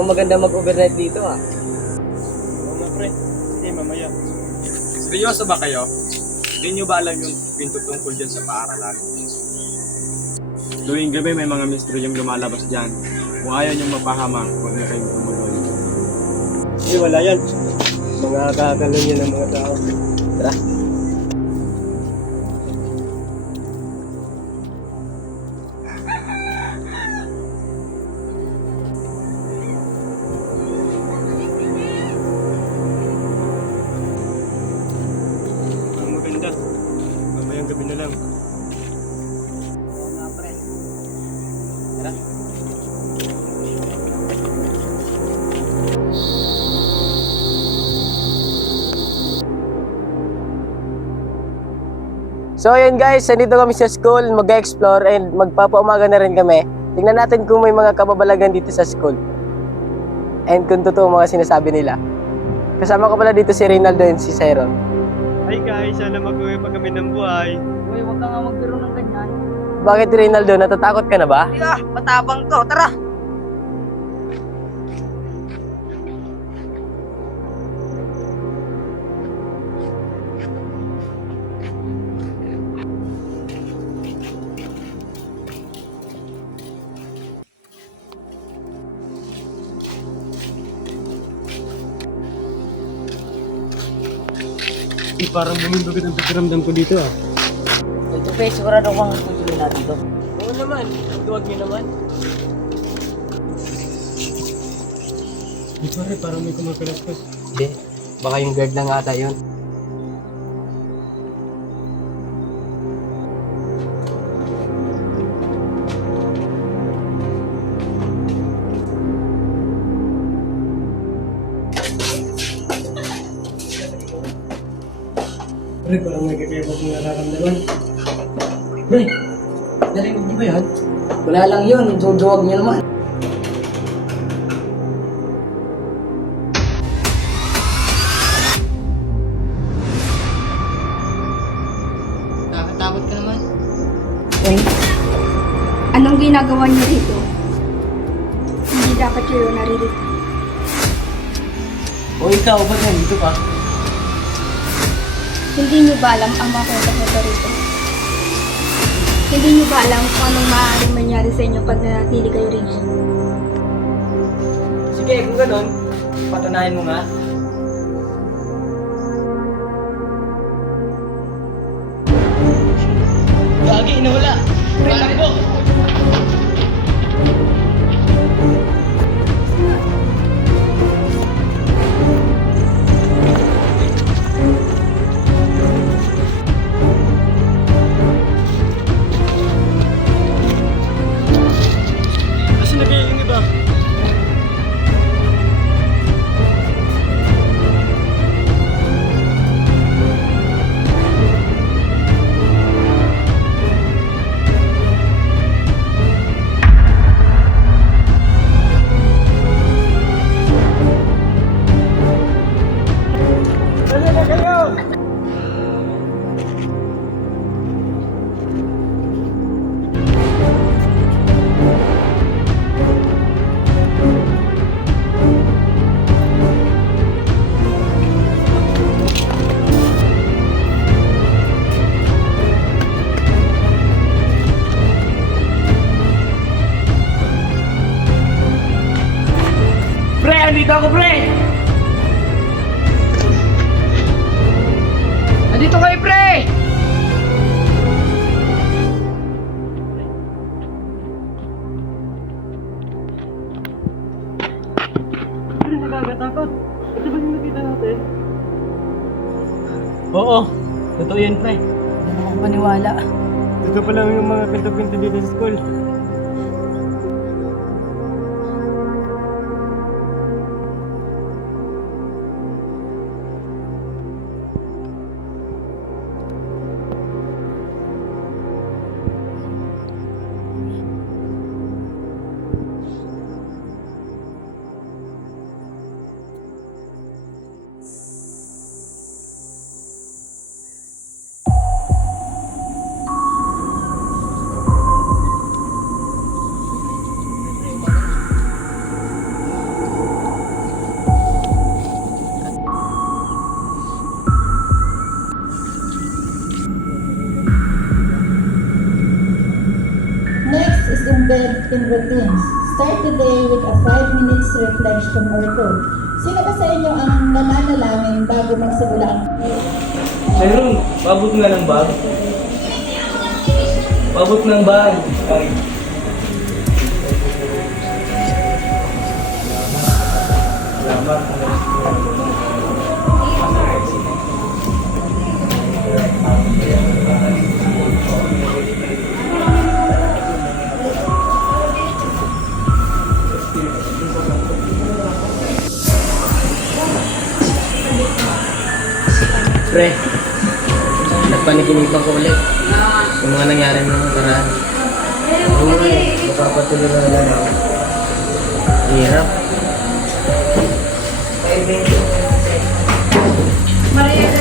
Mukhang maganda mag-overnight dito ah. Oo nga pre, sige mamaya. Seryoso ba kayo? Hindi nyo ba alam yung pinto tungkol dyan sa paaralan? Tuwing gabi may mga misteryong lumalabas dyan. Kung ayaw nyo mapahama, huwag na kayong tumuloy. Hindi, wala yan. Mga kakalan yan ng mga tao. Tara. Ang maganda. Mamayang gabi na lang. Oo nga pre. Tara. So ayun guys, nandito kami sa school, mag-explore and magpapaumaga na rin kami. Tingnan natin kung may mga kababalagan dito sa school. And kung totoo mga sinasabi nila. Kasama ko pala dito si Reynaldo and si Cyril. Hi guys, sana mag-uwi pa kami ng buhay. Uy, huwag ka nga magbiro ng ganyan. Bakit Reynaldo, natatakot ka na ba? Ah, matapang to. Tara! Parang bumibagod ang pakiramdam ko dito ah. Ito pre, sigurado kang tutuloy natin to. Oo naman, tuwag niyo naman. Di pare, parang may kumakalaskas. Hindi, baka yung guard lang ata yun. Pre, parang may kakaiba kong nararamdaman. Pre, narinig niyo ba yun? Wala lang yun, jujuwag niyo naman. Nakatakot ka naman. Anong ginagawa niyo dito? Hindi dapat kayo naririto. O ikaw, ba't nandito ka? Hindi niyo ba alam ang mga kwento rito? Hindi niyo ba alam kung anong maaaring mangyari sa inyo pag nanatili kayo rito? Sige, kung ganun, patunayan mo nga. Gagi, nawala! Takbo! Kasi nagay yung iba. Dali na kayo! Pre, andito ako, pre! Andito kayo, pre! Pre, nakakatakot. Ito ba yung nakita natin? Oo, totoo yun, pre. Hindi mo akong paniwala. Ito pa lang yung mga pinto-pinto dito sa school. grounded in routines. Start the day with a 5 minutes reflection or two. Sino ba sa inyo ang nananalangin bago magsimula ang Meron, pabot nga ng bag. Pabot ng bag. Ay. Salamat. Pre, nagpanikinipan ko ulit. Yung mga nangyari ng mga karaan. Makapatuloy na lang ako. Hirap. Maria